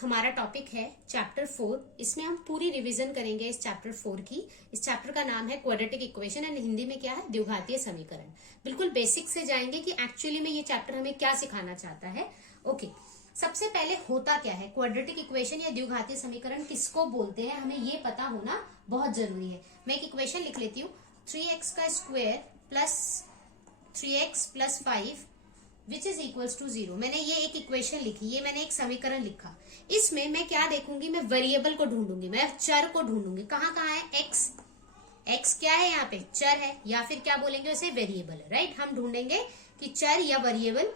हमारा टॉपिक है चैप्टर 4। इसमें हम पूरी रिवीजन करेंगे इस चैप्टर 4 की। इस चैप्टर का नाम है क्वाड्रेटिक इक्वेशन एंड हिंदी में क्या है, द्विघातीय समीकरण। बिल्कुल बेसिक से जाएंगे कि एक्चुअली में ये चैप्टर हमें क्या सिखाना चाहता है। ओके, सबसे पहले होता क्या है क्वाड्रेटिक इक्वेशन या द्विघातीय समीकरण किसको बोलते हैं, हमें ये पता होना बहुत जरूरी है। मैं एक इक्वेशन लिख लेती हूँ, 3x का square plus 3x plus 5 which is equals to 0। मैंने ये एक इक्वेशन लिखी, ये मैंने एक समीकरण लिखा। इसमें मैं क्या देखूंगी, मैं वेरिएबल को ढूंढूंगी, मैं चर को ढूंढूंगी। कहाँ कहाँ है x, x क्या है यहाँ पे, चर है, या फिर क्या बोलेंगे उसे, वेरिएबल है। राइट, हम ढूंढेंगे कि चर या वेरिएबल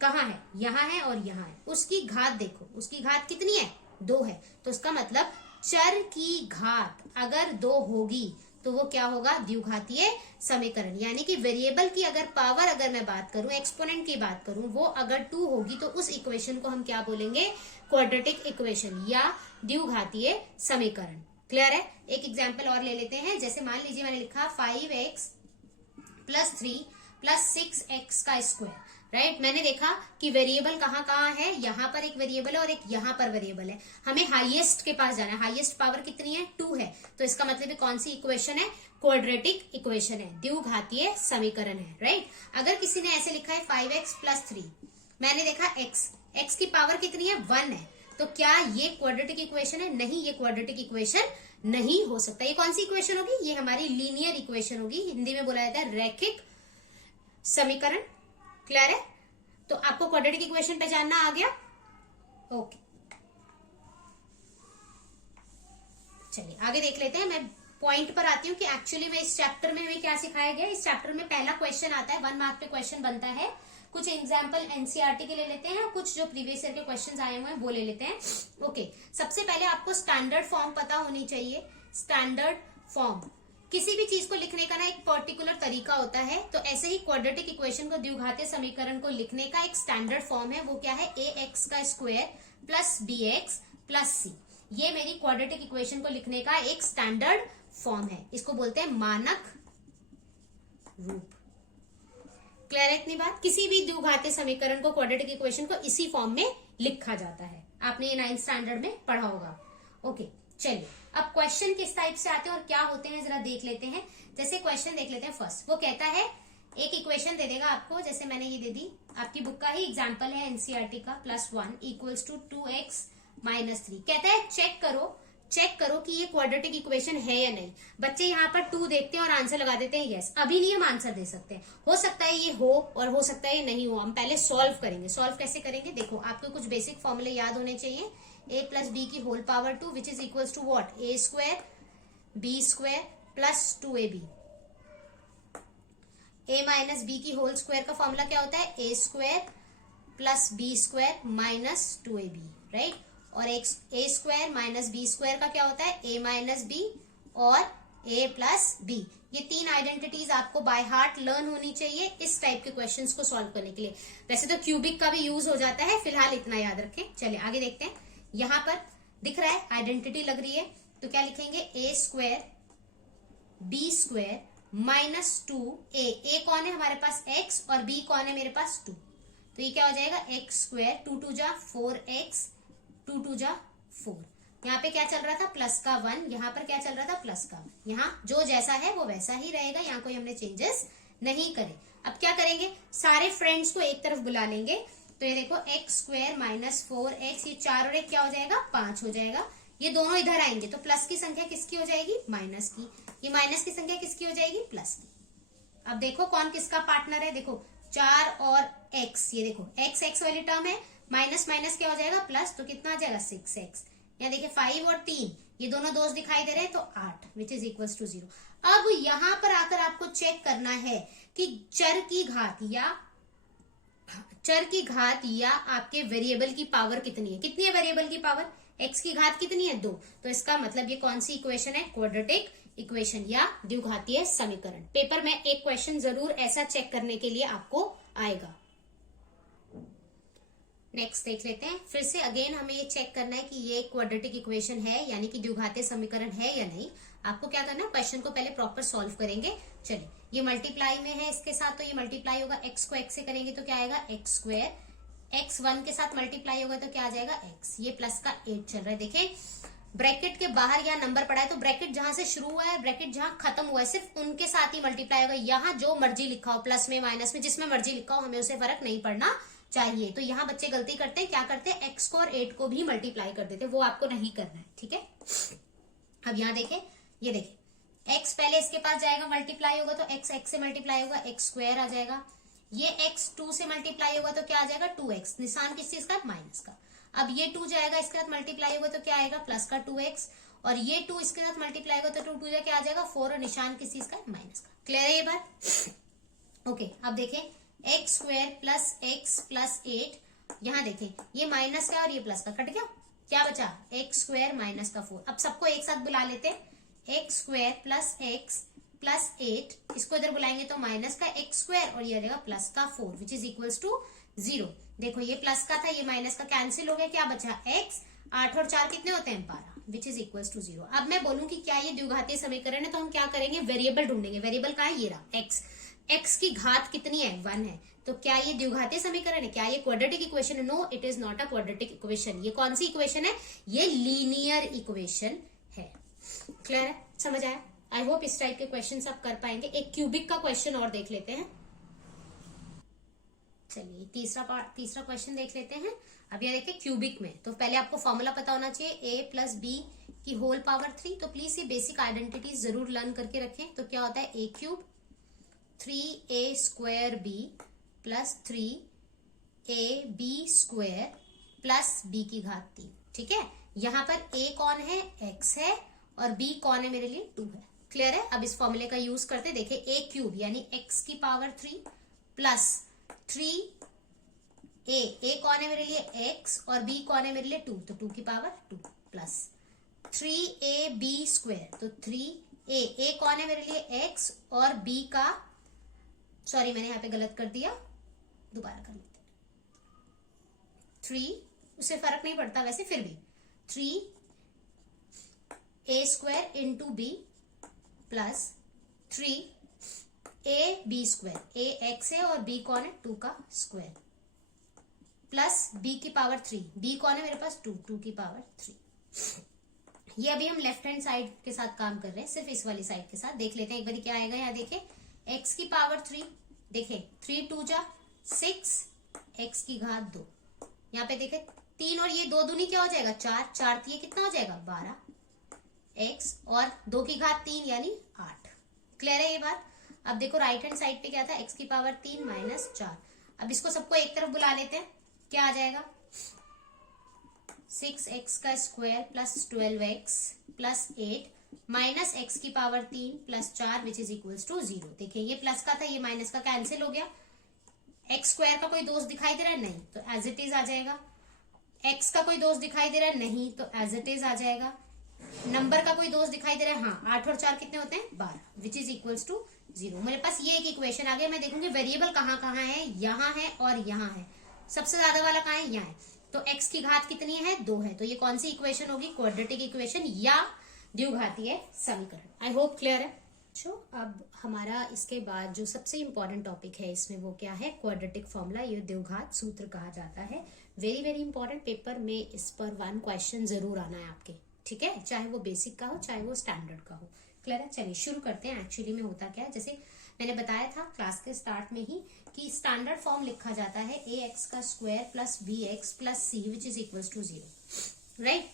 कहाँ है, यहाँ है और यहाँ है। उसकी घात देखो, उसकी घात कितनी है, 2 है। तो इसका मतलब चर की घात अगर 2 होगी तो वो क्या होगा, द्विघातीय समीकरण। यानी कि वेरिएबल की अगर पावर, अगर मैं बात करूं, एक्सपोनेंट की बात करूं, वो अगर 2 होगी तो उस इक्वेशन को हम क्या बोलेंगे, क्वाड्रेटिक इक्वेशन या द्विघातीय समीकरण। क्लियर है। एक एग्जांपल और ले लेते हैं। जैसे मान लीजिए मैंने लिखा 5x प्लस 3 प्लस 6x का स्क्वायर। राइट, मैंने देखा कि वेरिएबल कहाँ कहाँ है, यहाँ पर एक वेरिएबल है और एक यहाँ पर वेरिएबल है। हमें हाईएस्ट के पास जाना है। हाईएस्ट पावर कितनी है, 2 है। तो इसका मतलब कौन सी इक्वेशन है, क्वाड्रेटिक इक्वेशन है, द्विघातीय समीकरण है। राइट, अगर किसी ने ऐसे लिखा है 5x प्लस 3, मैंने देखा x की पावर कितनी है, 1 है। तो क्या ये क्वाड्रेटिक इक्वेशन है, नहीं, ये क्वाड्रेटिक इक्वेशन नहीं हो सकता। ये कौन सी इक्वेशन होगी, ये हमारी लीनियर इक्वेशन होगी। हिंदी में बोला जाता है रैखिक समीकरण। क्लियर है। तो आपको क्वाड्रेटिक इक्वेशन पहचानना आ गया। ओके, चलिए आगे देख लेते हैं। मैं पॉइंट पर आती हूँ कि एक्चुअली में इस चैप्टर में हमें क्या सिखाया गया। इस चैप्टर में पहला क्वेश्चन आता है, 1 मार्क पे क्वेश्चन बनता है। कुछ एग्जाम्पल एनसीईआरटी के ले लेते हैं और कुछ जो प्रीवियस ईयर के क्वेश्चंस आए हुए हैं वो ले लेते हैं। ओके, सबसे पहले आपको स्टैंडर्ड फॉर्म पता होनी चाहिए। स्टैंडर्ड फॉर्म, किसी भी चीज को लिखने का ना एक पर्टिकुलर तरीका होता है। तो ऐसे ही क्वाड्रेटिक इक्वेशन को, द्विघातीय समीकरण को लिखने का एक स्टैंडर्ड फॉर्म है। वो क्या है, ax का square plus bx plus c। ये मेरी क्वाड्रेटिक इक्वेशन को लिखने का एक स्टैंडर्ड फॉर्म है। इसको बोलते हैं मानक रूप। क्लियर है इतनी बात। किसी भी द्विघातीय समीकरण को, क्वाड्रेटिक इक्वेशन को इसी फॉर्म में लिखा जाता है। आपने ये 9th स्टैंडर्ड में पढ़ा होगा। ओके, चलिए अब क्वेश्चन किस टाइप से आते हैं और क्या होते हैं जरा देख लेते हैं। जैसे क्वेश्चन देख लेते हैं। फर्स्ट वो कहता है, एक इक्वेशन दे देगा आपको, जैसे मैंने ये दे दी, आपकी बुक का ही एग्जांपल है एनसीईआरटी का, +1 इक्वल्स टू 2x माइनस 3। कहता है चेक करो कि ये क्वाड्रेटिक इक्वेशन है या नहीं। बच्चे यहाँ पर 2 देखते हैं और आंसर लगा देते हैं यस। अभी नहीं हम आंसर दे सकते, हो सकता है ये हो और हो सकता है ये नहीं हो। हम पहले सॉल्व करेंगे। सॉल्व कैसे करेंगे, देखो आपको कुछ बेसिक फॉर्मूले याद होने चाहिए। a प्लस बी की whole power 2 which is equals to what, a square b square plus 2ab। a minus b की होल स्क्वायर का फॉर्मूला क्या होता है, a square plus b square minus 2ab। Right, और a square minus b square का क्या होता है, a माइनस बी और a प्लस बी। ये 3 आइडेंटिटीज आपको बाय हार्ट लर्न होनी चाहिए इस टाइप के क्वेश्चंस को सॉल्व करने के लिए। वैसे तो क्यूबिक का भी यूज हो जाता है, फिलहाल इतना याद रखें। चलिए आगे देखते हैं। यहां पर दिख रहा है आइडेंटिटी लग रही है, तो क्या लिखेंगे, a square b square minus 2a। कौन है हमारे पास, x, और b कौन है मेरे पास, 2। तो ये क्या हो जाएगा, x स्क्वायर 2 2 जा 4x 2 2 जा 4। यहाँ पे क्या चल रहा था, प्लस का 1, यहाँ पर क्या चल रहा था, प्लस का 1। यहाँ जो जैसा है वो वैसा ही रहेगा, यहाँ कोई हमने चेंजेस नहीं करे। अब क्या करेंगे, सारे फ्रेंड्स को एक तरफ बुला लेंगे। तो ये देखो x स्क्वायर माइनस 4x, ये 4 और 1 क्या हो जाएगा, 5 हो जाएगा। ये दोनों इधर आएंगे तो प्लस की संख्या किसकी हो जाएगी, माइनस की। ये माइनस की संख्या किसकी हो जाएगी, प्लस की। अब देखो कौन किसका पार्टनर है, देखो 4 और x, ये देखो x वाली टर्म है, माइनस माइनस क्या हो जाएगा, प्लस। तो कितना आ जाएगा, 6x। यहाँ देखिए 5 और 3, ये दोनों दोस्त दिखाई दे रहे हैं, तो 8 विच इज इक्वल्स टू 0। अब यहाँ पर आकर आपको चेक करना है कि चर की घात या आपके वेरिएबल की पावर कितनी है। कितनी है वेरिएबल की पावर, x की घात कितनी है, 2। तो इसका मतलब ये कौन सी इक्वेशन है, क्वाड्रेटिक इक्वेशन या द्विघातीय समीकरण। पेपर में एक क्वेश्चन जरूर ऐसा चेक करने के लिए आपको आएगा। नेक्स्ट देख लेते हैं। फिर से अगेन हमें ये चेक करना है कि ये क्वाड्रेटिक इक्वेशन है यानी कि द्विघातीय समीकरण है या नहीं। आपको क्या करना है, क्वेश्चन को पहले प्रॉपर सॉल्व करेंगे। चलिए, ये मल्टीप्लाई में है इसके साथ, तो ये मल्टीप्लाई होगा, x को x से करेंगे तो क्या आएगा, x स्क्वायर x 1 के साथ मल्टीप्लाई होगा तो क्या आ जाएगा x, ये प्लस का 8 चल रहा है। देखे ब्रैकेट के बाहर यहाँ नंबर पड़ा है तो ब्रैकेट जहां से शुरू हुआ है ब्रैकेट जहां खत्म हुआ है सिर्फ उनके साथ ही मल्टीप्लाई होगा। यहाँ जो मर्जी लिखा हो, प्लस में माइनस में जिसमें मर्जी लिखा हो, हमें उसे फर्क नहीं पड़ना चाहिए। तो यहाँ बच्चे गलती करते हैं, क्या करते हैं, x को और 8 को भी मल्टीप्लाई कर देते, वो आपको नहीं करना है, ठीक है। अब यहाँ देखे, ये देखे x पहले इसके पास जाएगा, मल्टीप्लाई होगा तो x से मल्टीप्लाई होगा, x स्क्वायर आ जाएगा। ये x 2 से मल्टीप्लाई होगा तो क्या आ जाएगा 2x, निशान किस चीज का, माइनस का। अब ये 2 जाएगा इसके साथ मल्टीप्लाई होगा तो क्या आएगा प्लस का 2x, और ये 2 इसके साथ मल्टीप्लाई होगा तो 2 क्या आ जाएगा 4, और निशान किस चीज का, माइनस का। क्लियर है ये बात। ओके, अब देखें x square plus x plus 8, यहाँ देखें ये माइनस का और ये प्लस का कट गया, क्या बचा x स्क्वायर माइनस का 4। अब सबको एक साथ बुला लेते हैं, x square plus x plus 8, इसको इधर बुलाएंगे तो माइनस का x स्क्वायर और ये रहेगा प्लस का 4 विच इज इक्वल्स टू 0। देखो ये प्लस का था, ये माइनस का कैंसिल हो गया, क्या बचा x, 8 और 4 कितने होते हैं 12 विच इज इक्वल्स टू 0। अब मैं बोलूं कि क्या ये द्विघातीय समीकरण है तो हम क्या करेंगे, वेरिएबल ढूंढेंगे। वेरिएबल का है, ये रहा x की घात कितनी है 1 है, तो क्या ये द्विघातीय समीकरण है, क्या ये क्वाड्रेटिक इक्वेशन है, no it is not a quadratic equation. ये कौन सी इक्वेशन है, ये लीनियर इक्वेशन है। क्लियर है, समझ आया। आई होप इस टाइप के क्वेश्चन आप कर पाएंगे। एक क्यूबिक का क्वेश्चन और देख लेते हैं, चलिए तीसरा क्वेश्चन देख लेते हैं। अब ये देखिए क्यूबिक में, तो पहले आपको फॉर्मूला पता होना चाहिए a प्लस बी की होल पावर 3। तो प्लीज ये बेसिक आइडेंटिटीज जरूर लर्न करके रखें। तो क्या होता है a cube 3a square b plus 3ab square plus b की घात 3, ठीक है। यहाँ पर a कौन है, x है, और b कौन है, मेरे लिए 2 है। क्लियर है। अब इस फॉर्मूले का यूज करते देखिए, a क्यूब यानी x की पावर 3 प्लस 3a कौन है मेरे लिए x और b कौन है मेरे लिए 2, तो 2 की पावर 2 प्लस 3ab स्क्वायर, तो 3a कौन है मेरे लिए x और b का, सॉरी मैंने यहाँ पे गलत कर दिया, दोबारा कर लेते हैं। 3 उससे फर्क नहीं पड़ता वैसे, फिर भी 3a square into b plus 3ab square, a x है और b कौन है 2 का स्क्वायर, प्लस b की पावर 3, b कौन है मेरे पास 2, 2 की पावर 3। ये अभी हम लेफ्ट हैंड साइड के साथ काम कर रहे हैं, सिर्फ इस वाली साइड के साथ देख लेते हैं एक बार क्या आएगा। यहाँ देखे x की पावर 3, देखे 3 2 जा 6, x की घात 2, यहाँ पे देखे 3 और ये 2 दूनी क्या हो जाएगा 4, 4 ये कितना हो जाएगा 12, x और 2 की घात 3 यानी 8। क्लियर है ये बात। अब देखो राइट हैंड साइड पे क्या था, x की पावर 3 माइनस 4। अब इसको सबको एक तरफ बुला लेते हैं, क्या आ जाएगा 6x का square plus 12x plus 8 minus x की power 3 plus 4 which is equals to 0। देखिए ये प्लस का था, ये माइनस का कैंसिल हो गया। x स्क्वायर का कोई दोस्त दिखाई दे रहा है, नहीं, तो एज इट इज आ जाएगा। x का कोई दोस्त दिखाई दे रहा है, नहीं, तो एज इट इज आ जाएगा। नंबर का कोई दोस्त दिखाई दे रहा है, हाँ, 8 और 4 कितने होते हैं 12 विच इज इक्वल्स टू 0। मेरे पास ये एक इक्वेशन आ गया। मैं देखूंगी वेरिएबल कहाँ कहाँ है, यहाँ है और यहाँ है। सबसे ज्यादा वाला कहाँ है, यहाँ है। तो x की घात कितनी है 2 है, तो ये कौन सी इक्वेशन होगी, क्वाड्रेटिक इक्वेशन या द्विघातीय समीकरण। आई होप क्लियर है। अब हमारा इसके बाद जो सबसे इंपॉर्टेंट टॉपिक है इसमें वो क्या है, क्वाड्रेटिक फॉर्मूला, ये द्विघात सूत्र कहा जाता है। वेरी वेरी इंपॉर्टेंट, पेपर में इस पर 1 क्वेश्चन जरूर आना है आपके, ठीक है, चाहे वो बेसिक का हो चाहे वो स्टैंडर्ड का हो। क्लियर है। चलिए शुरू करते हैं। एक्चुअली में होता क्या है, जैसे मैंने बताया था क्लास के स्टार्ट में ही कि स्टैंडर्ड फॉर्म लिखा जाता है ax का square plus bx plus c which is equals to 0, right.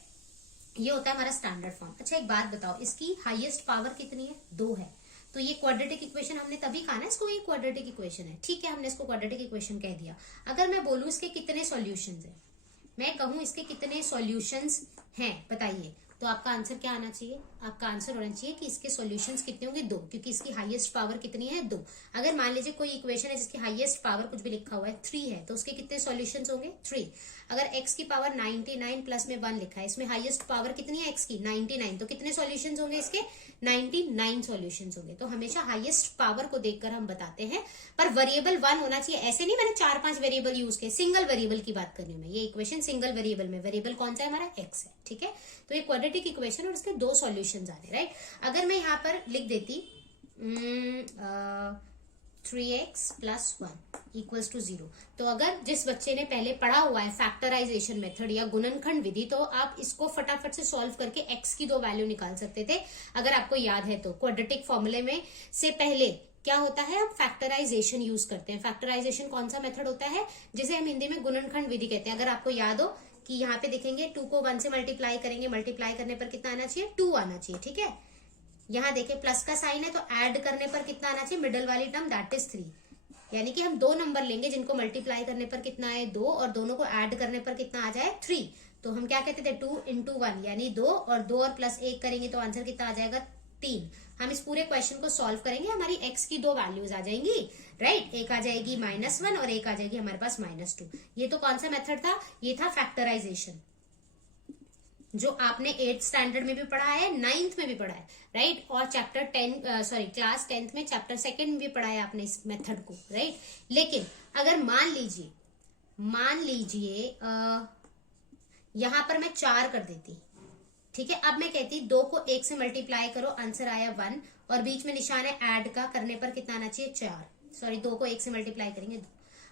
ये होता है हमारा स्टैंडर्ड फॉर्म। अच्छा एक बात बताओ, इसकी हाईएस्ट पावर कितनी है 2 है, तो ये क्वाड्रेटिक इक्वेशन हमने तभी कहा ना इसको ये क्वाड्रेटिक इक्वेशन है, ठीक है, हमने इसको क्वाड्रेटिक इक्वेशन कह दिया। अगर मैं बोलूं इसके कितने सॉल्यूशंस है, मैं कहूं इसके कितने सॉल्यूशंस हैं बताइए, तो आपका आंसर क्या आना चाहिए, आपका आंसर होना चाहिए कि इसके सॉल्यूशंस कितने होंगे 2, क्योंकि इसकी हाईएस्ट पावर कितनी है 2। अगर मान लीजिए कोई इक्वेशन है जिसकी हाईएस्ट पावर कुछ भी लिखा हुआ है 3 है, तो उसके कितने सॉल्यूशंस होंगे 3। अगर x की पावर 99 प्लस में 1 लिखा है, इसमें हाईएस्ट पावर कितनी है x की 99, तो कितने सॉल्यूशंस होंगे इसके 99 सॉल्यूशंस होंगे। तो हमेशा हाईएस्ट पावर को देखकर हम बताते हैं, पर वेरिएबल 1 होना चाहिए। ऐसे नहीं मैंने 4-5 वेरिएबल यूज किए, सिंगल वेरिएबल की बात कर रही हूं मैं। ये इक्वेशन सिंगल वेरिएबल में, वेरिएबल कौन सा है हमारा x है, ठीक है। तो ये क्वाड्रेटिक इक्वेशन और इसके 2 सॉल्यूशंस आ रहे, राइट। अगर मैं यहाँ पर लिख देती 3x प्लस 1 इक्वल्स टू 0। तो अगर जिस बच्चे ने पहले पढ़ा हुआ है फैक्टराइजेशन मेथड या गुणनखंड विधि, तो आप इसको फटाफट से सॉल्व करके x की 2 वैल्यू निकाल सकते थे अगर आपको याद है तो। क्वाड्रेटिक फॉर्मूले में से पहले क्या होता है, हम फैक्टराइजेशन यूज करते हैं। फैक्टराइजेशन कौन सा मेथड होता है, जिसे हम हिंदी में गुणनखंड विधि कहते हैं। अगर आपको याद हो कि यहाँ पे देखेंगे 2 को 1 से मल्टीप्लाई करेंगे, मल्टीप्लाई करने पर कितना आना चाहिए, 2 आना चाहिए, ठीक है। यहाँ देखें प्लस का साइन है तो ऐड करने पर कितना आना चाहिए, मिडल वाली टर्म दैट इज 3। यानी कि हम 2 नंबर लेंगे जिनको मल्टीप्लाई करने पर कितना आए 2, और दोनों को ऐड करने पर कितना आ जाए 3। तो हम क्या कहते थे, 2 into 1 यानी 2, और 2 और प्लस 1 करेंगे तो आंसर कितना आ जाएगा 3। हम इस पूरे क्वेश्चन को सॉल्व करेंगे, हमारी x की 2 वैल्यूज आ जाएंगी, राइट। एक आ जाएगी -1 और एक आ जाएगी हमारे पास -2। ये तो कौन सा मेथड था, ये था फैक्टराइजेशन, जो आपने 8th स्टैंडर्ड में भी पढ़ा है, 9th में भी पढ़ा है, राइट। और चैप्टर 10 क्लास 10th में चैप्टर 2 में भी पढ़ा है आपने इस मेथड को, राइट। लेकिन अगर मान लीजिए यहां पर मैं 4 कर देती, ठीक है। अब मैं कहती 2 को 1 से मल्टीप्लाई करो, आंसर आया 1, और बीच में निशान है ऐड का, करने पर कितना आना चाहिए 4। सॉरी 2 को 1 से मल्टीप्लाई करेंगे,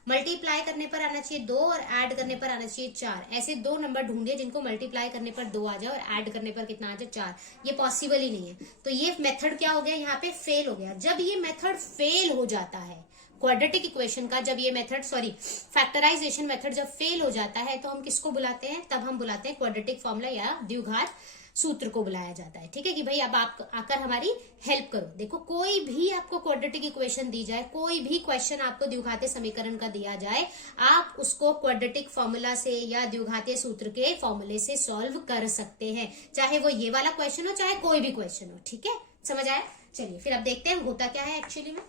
मल्टीप्लाई करने पर आना चाहिए 2 और ऐड करने पर आना चाहिए 4। ऐसे 2 नंबर ढूंढिए जिनको मल्टीप्लाई करने पर 2 आ जाए और ऐड करने पर कितना आ जाए 4। ये पॉसिबल ही नहीं है। तो ये मेथड क्या हो गया, यहाँ पे फेल हो गया। जब ये मेथड फेल हो जाता है क्वाड्रेटिक इक्वेशन का, जब ये मेथड फैक्टराइजेशन मेथड जब फेल हो जाता है तो हम किसको बुलाते हैं, तब हम बुलाते हैं क्वाड्रेटिक फॉर्मूला या द्विघात सूत्र को बुलाया जाता है, ठीक है। कि भाई अब आप आकर हमारी हेल्प करो। देखो कोई भी आपको क्वाड्रेटिक इक्वेशन दी जाए, कोई भी क्वेश्चन आपको द्विघातीय समीकरण का दिया जाए, आप उसको क्वाड्रेटिक फॉर्मूला से या द्विघातीय सूत्र के फॉर्मूले से सॉल्व कर सकते हैं, चाहे वो ये वाला क्वेश्चन हो चाहे कोई भी क्वेश्चन हो, ठीक है। समझ आया। चलिए फिर अब देखते हैं होता क्या है एक्चुअली में।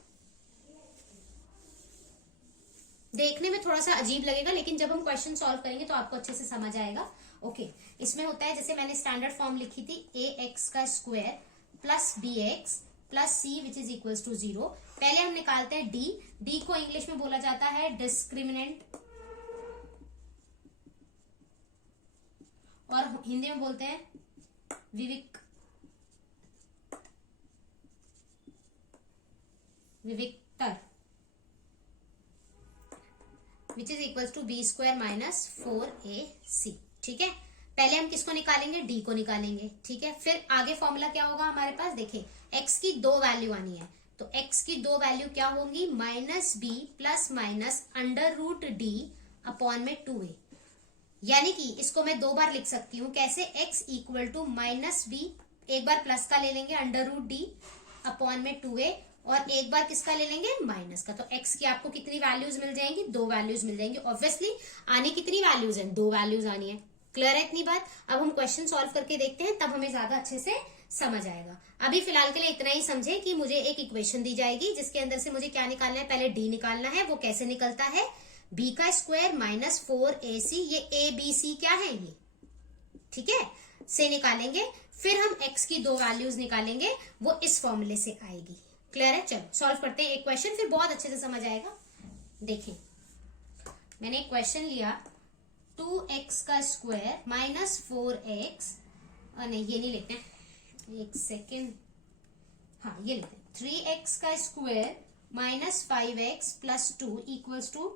देखने में थोड़ा सा अजीब लगेगा, लेकिन जब हम क्वेश्चन सॉल्व करेंगे तो आपको अच्छे से समझ आएगा। ओके, इसमें होता है, जैसे मैंने स्टैंडर्ड फॉर्म लिखी थी, ax का square plus bx plus c which is equals to 0। पहले हम निकालते हैं d को इंग्लिश में बोला जाता है डिस्क्रिमिनेंट, और हिंदी में बोलते हैं विविक्तर, which is equals to b square minus 4ac, ठीक है। पहले हम किसको निकालेंगे, d को निकालेंगे, ठीक है। फिर आगे फॉर्मूला क्या होगा हमारे पास, देखिए x की 2 वैल्यू आनी है, तो x की 2 वैल्यू क्या होंगी, -b plus minus √d upon में 2a। यानी कि इसको मैं 2 बार लिख सकती हूँ, कैसे, x इक्वल टू -b, एक बार प्लस का ले लेंगे √d अपॉन में 2a, और एक बार किसका ले लेंगे, माइनस का। तो x की आपको कितनी वैल्यूज मिल जाएंगी, 2 वैल्यूज मिल जाएंगी। ऑब्वियसली आनी कितनी वैल्यूज हैं, 2 वैल्यूज आनी है। क्लियर है इतनी बात। अब हम क्वेश्चन सॉल्व करके देखते हैं, तब हमें ज्यादा अच्छे से समझ आएगा। अभी फिलहाल के लिए इतना ही समझे कि मुझे एक इक्वेशन दी जाएगी जिसके अंदर से मुझे क्या निकालना है, पहले d निकालना है। वो कैसे निकलता है, b का स्क्वायर माइनस 4ac, ये a b c क्या है ये, ठीक है, से निकालेंगे। फिर हम x की 2 वैल्यूज निकालेंगे, वो इस फॉर्मूले से आएगी। क्लियर है। चलो सॉल्व करते हैं एक क्वेश्चन, फिर बहुत अच्छे से समझ आएगा। देखिए मैंने एक क्वेश्चन लिया, 2x का स्क्वायर माइनस 4x, नहीं ये नहीं लेते हैं, एक सेकेंड, हाँ ये लेते हैं, 3x का square minus 5x plus 2 equals to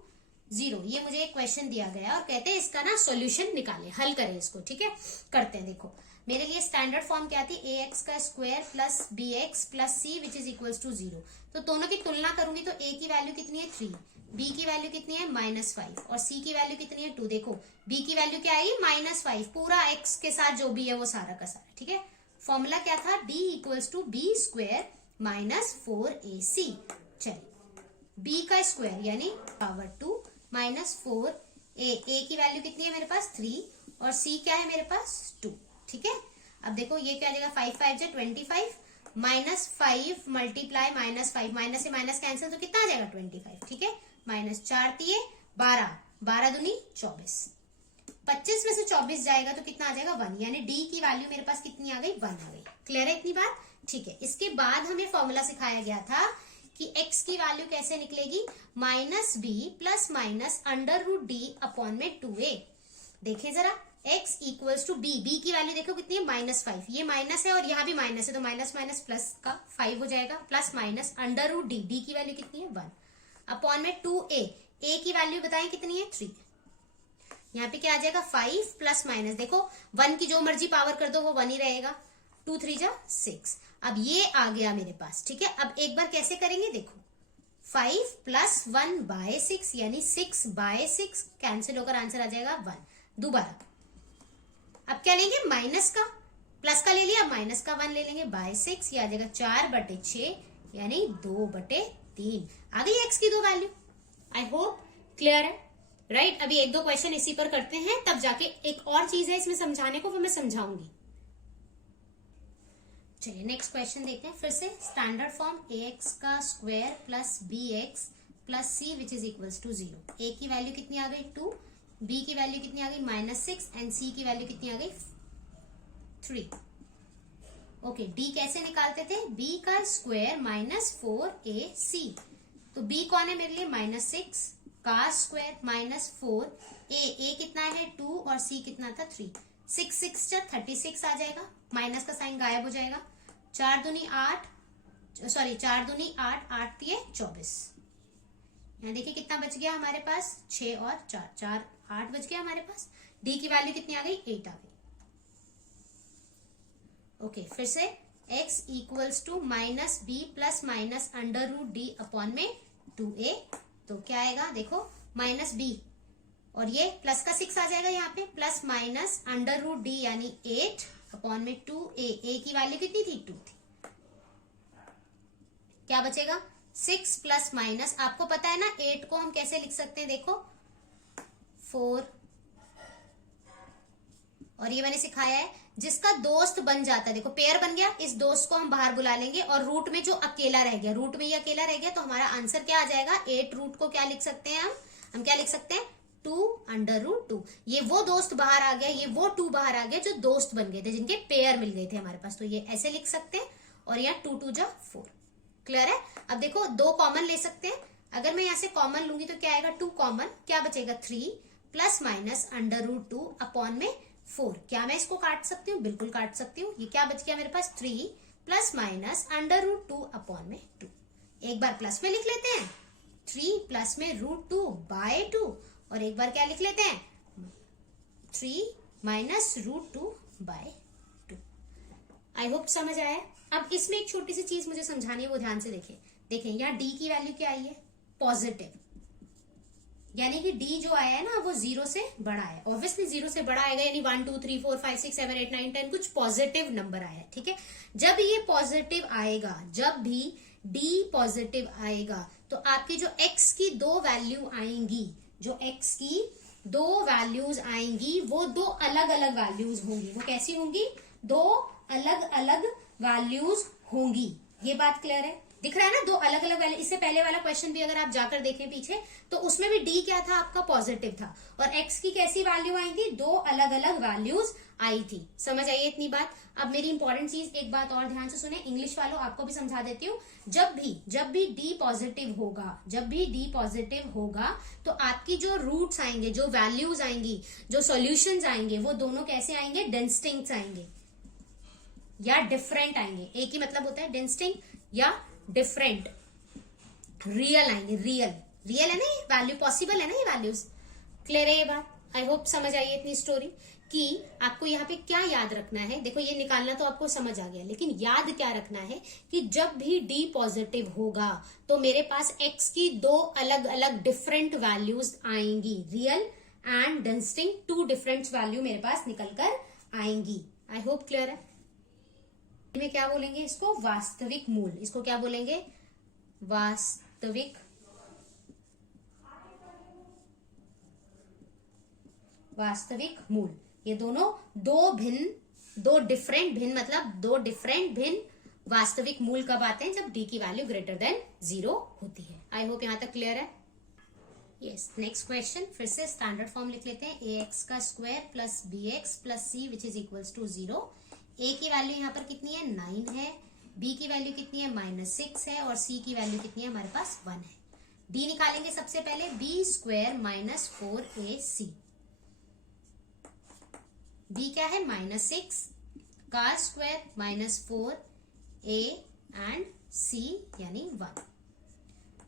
0। ये मुझे एक क्वेश्चन दिया गया और कहते हैं इसका ना सॉल्यूशन निकालें, हल करें इसको, ठीक है। करते हैं। देखो मेरे लिए स्टैंडर्ड फॉर्म क्या थी, ax का square plus bx plus c which is equals to 0। तो दोनों की तुलना करूंगी तो a की वैल्यू कितनी है 3, b की वैल्यू कितनी है -5, और c की वैल्यू कितनी है 2। देखो b की वैल्यू क्या आएगी -5, पूरा x के साथ जो भी है वो सारा का सारा, ठीक है। फॉर्मूला क्या था, d equals to b square minus 4ac। चलिए b का स्क्वायर यानी पावर 2 माइनस 4a की वैल्यू कितनी है मेरे पास 3, और c क्या है मेरे पास 2, ठीक है। अब देखो ये क्या आ जाएगा, 5 5 जा 25, -5 मल्टीप्लाई -5, माइनस से माइनस कैंसिल, तो कितना आ जाएगा 25, ठीक है। -4 दिए 12, 12 दूनी 24, 25 में से 24 जाएगा तो कितना आ जाएगा 1, यानी d की वैल्यू मेरे पास कितनी आ गई 1 आ गई। क्लियर है इतनी बात, ठीक है। इसके बाद हमें फॉर्मूला सिखाया गया था कि x की वैल्यू कैसे निकलेगी, -b plus minus √d upon में 2a। देखिए जरा x इक्वल्स टू बी की वैल्यू देखो कितनी है -5, ये माइनस है और यहाँ भी माइनस है तो माइनस माइनस प्लस का 5 हो जाएगा, plus minus under root d की वैल्यू कितनी है 1 अपॉन में 2a, a की वैल्यू बताएं कितनी है 3, यहाँ पे क्या आ जाएगा 5 प्लस माइनस, देखो 1 की जो मर्जी पावर कर दो वो 1 ही रहेगा, 2 3 जा 6, अब ये आ गया मेरे पास, ठीक है। अब एक बार कैसे करेंगे देखो, 5 प्लस 1 बाय 6 यानी 6 बाय 6 कैंसिल होकर आंसर आ जाएगा 1। दोबारा अब क्या लेंगे माइनस का, प्लस का ले लिया, माइनस का 1 ले लेंगे बाय 6, ये आ जाएगा 4/6 यानी 2/3, आ गई x की दो वैल्यू। आई होप क्लियर है, राइट। अभी एक दो क्वेश्चन इसी पर करते हैं, तब जाके एक और चीज है इसमें समझाने को, वो मैं समझाऊंगी। चलिए नेक्स्ट क्वेश्चन देखते हैं फिर से, स्टैंडर्ड फॉर्म ax का square plus bx plus c which is equals to 0। a की वैल्यू कितनी आ गई 2, b की वैल्यू कितनी आ गई -6 एंड c की वैल्यू कितनी आ गई 3। ओके, d कैसे निकालते थे, b का स्क्वायर -4ac, तो b कौन है मेरे लिए -6 का स्क्वायर -4a कितना है 2 और c कितना था 3, 6 6 जा 36 आ जाएगा, माइनस का साइन गायब हो जाएगा, 4 दूनी 8, 8 दिए 24, यहाँ देखिए कितना बच गया हमारे पास 6 और 4 8 बच गया हमारे पास, d की वैल्यू कितनी आ गई 8 आ गई। ओके, फिर से x equals to -b plus minus under root d upon में 2a, तो क्या आएगा देखो -b और ये प्लस का 6 आ जाएगा यहाँ पे, plus minus under root d यानी 8 अपॉन में 2a, a की वैल्यू कितनी थी 2 थी, क्या बचेगा 6 प्लस माइनस, आपको पता है ना 8 को हम कैसे लिख सकते हैं, देखो 4, और ये मैंने सिखाया है जिसका दोस्त बन जाता है, देखो पेयर बन गया, इस दोस्त को हम बाहर बुला लेंगे और रूट में जो अकेला रह गया, रूट में ये अकेला रह गया, तो हमारा आंसर क्या आ जाएगा 8 रूट को क्या लिख सकते हैं हम क्या लिख सकते हैं 2 अंडर रूट 2, ये वो दोस्त बाहर आ गया, ये वो 2 बाहर आ गया जो दोस्त बन गए थे, जिनके पेयर मिल गए थे हमारे पास, तो ये ऐसे लिख सकते हैं, और यहाँ 2 2 जा 4, क्लियर है। अब देखो 2 कॉमन ले सकते हैं, अगर मैं यहाँ से कॉमन लूंगी तो क्या आएगा 2 कॉमन, क्या बचेगा 3 plus minus under root 2 upon में 4, क्या मैं इसको काट सकती हूँ, बिल्कुल काट सकती हूँ, ये क्या बच गया मेरे पास 3 plus minus under root 2 upon में 2, एक बार प्लस में लिख लेते हैं 3 प्लस में रूट 2 बाय 2, और एक बार क्या लिख लेते हैं 3 minus root 2 by 2। I hope समझ आया। अब इसमें एक छोटी सी चीज मुझे समझानी है, वो ध्यान से देखें यहाँ d की वैल्यू क्या आई है पॉजिटिव, यानी कि d जो आया है ना वो 0 से बड़ा है, ऑब्वियसली 0 से बड़ा आएगा, यानी 1 2 3 4 5 6 7 8 9 10 कुछ पॉजिटिव नंबर आया है, ठीक है। जब ये पॉजिटिव आएगा, जब भी d पॉजिटिव आएगा, तो आपकी जो x की दो वैल्यू आएंगी, जो x की दो वैल्यूज आएंगी, वो दो अलग अलग वैल्यूज होंगी, वो कैसी होंगी, दो अलग अलग वैल्यूज होंगी, ये बात क्लियर है, दिख रहा है ना, दो अलग अलग वैल्यू। इससे पहले वाला क्वेश्चन भी अगर आप जाकर देखें पीछे, तो उसमें भी d क्या था आपका पॉजिटिव था, और x की कैसी वैल्यू आई थी, दो अलग अलग वैल्यूज आई थी, समझ आई इतनी बात। अब मेरी इंपॉर्टेंट चीज एक बात और ध्यान से सुने, इंग्लिश वालों आपको भी समझा देती हूँ, जब भी d पॉजिटिव होगा, जब भी d पॉजिटिव होगा, तो आपकी जो रूट्स आएंगे, जो वैल्यूज आएंगी, जो सॉल्यूशंस आएंगे, वो दोनों कैसे आएंगे, डिस्टिंक्ट आएंगे या डिफरेंट आएंगे। एक ही मतलब होता है डिस्टिंक्ट या डिफरेंट, रियल आएंगे, रियल है ना, ये वैल्यू पॉसिबल है ना, ये वैल्यूज, क्लियर है ये बात। आई होप समझ आई इतनी स्टोरी कि आपको यहाँ पे क्या याद रखना है। देखो ये निकालना तो आपको समझ आ गया, लेकिन याद क्या रखना है कि जब भी d पॉजिटिव होगा तो मेरे पास x की दो अलग अलग डिफरेंट वैल्यूज आएंगी, real and distinct, two different value मेरे पास निकल कर आएंगी। आई होप क्लियर है। में क्या बोलेंगे इसको, वास्तविक मूल, इसको क्या बोलेंगे, वास्तविक मूल। ये दोनों दो डिफरेंट भिन्न वास्तविक मूल कब आते हैं, जब d की वैल्यू ग्रेटर देन 0 होती है। आई होप यहां तक क्लियर है। यस, नेक्स्ट क्वेश्चन, फिर से स्टैंडर्ड फॉर्म लिख लेते हैं, ax का square plus bx plus c which is equals to 0। a की वैल्यू यहाँ पर कितनी है 9 है, b की वैल्यू कितनी है -6 है, और c की वैल्यू कितनी है हमारे पास 1 है। d निकालेंगे सबसे पहले, b स्क्वायर -4ac, b क्या है -6 का स्क्वायर -4a एंड c यानी 1।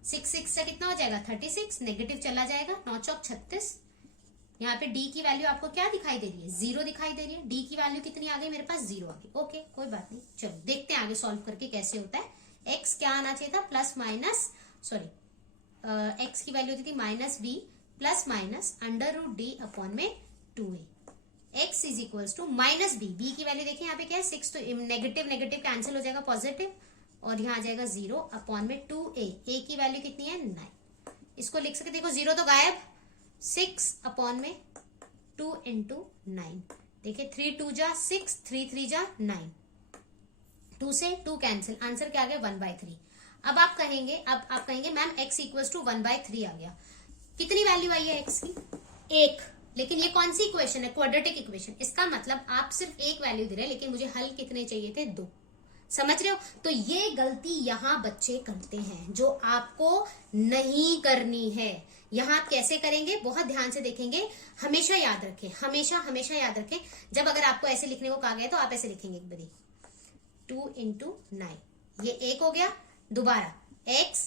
6 से कितना हो जाएगा 36, नेगेटिव चला जाएगा, 9 चौक 36। यहाँ पे d की वैल्यू आपको क्या दिखाई दे रही है 0 दिखाई दे रही है। d की वैल्यू कितनी आ गई मेरे पास 0 आ गई। ओके कोई बात नहीं, चलो देखते हैं आगे सॉल्व करके कैसे होता है। x क्या आना चाहिए था प्लस माइनस x की वैल्यू होती थी -b plus minus √d upon में 2a। x is equals to -b, b की वैल्यू देखिए यहाँ पे क्या है 6, तो नेगेटिव नेगेटिव कैंसिल हो जाएगा पॉजिटिव, और यहाँ आ जाएगा 0 अपॉन में 2a। a की वैल्यू कितनी है 9। इसको लिख सकते देखो 0 तो गायब, 6 अपॉन में 2 इंटू 9। देखिए 3 2 जा 6, 3 3 जा 9, 2 से 2 कैंसिल, आंसर क्या आ गया 1/3। अब आप कहेंगे मैम x इक्वल्स टू 1/3 आ गया। कितनी वैल्यू आई है x की 1, लेकिन ये कौन सी इक्वेशन है क्वाड्रेटिक इक्वेशन। इसका मतलब आप सिर्फ एक वैल्यू दे रहे हैं, लेकिन मुझे हल कितने चाहिए थे 2। समझ रहे हो। तो ये गलती यहाँ बच्चे करते हैं जो आपको नहीं करनी है। यहाँ आप कैसे करेंगे बहुत ध्यान से देखेंगे, हमेशा याद रखें, हमेशा याद रखें। जब अगर आपको ऐसे लिखने को कहा गया तो आप ऐसे लिखेंगे एक बारी 2 इंटू 9, ये 1 हो गया। दोबारा x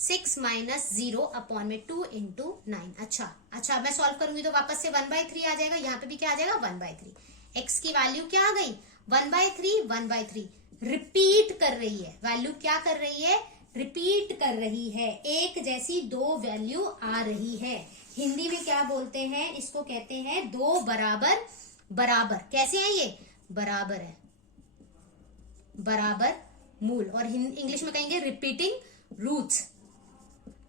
6 माइनस 0 अपॉन में 2 इंटू 9। अच्छा मैं सॉल्व करूंगी तो वापस से 1/3 आ जाएगा। यहाँ पे भी क्या आ जाएगा 1/3। x की वैल्यू क्या आ गई 1/3 रिपीट कर रही है। वैल्यू क्या कर रही है रिपीट कर रही है। एक जैसी दो वैल्यू आ रही है। हिंदी में क्या बोलते हैं इसको, कहते हैं दो बराबर। कैसे है ये बराबर है, बराबर मूल, और इंग्लिश में कहेंगे रिपीटिंग रूट्स।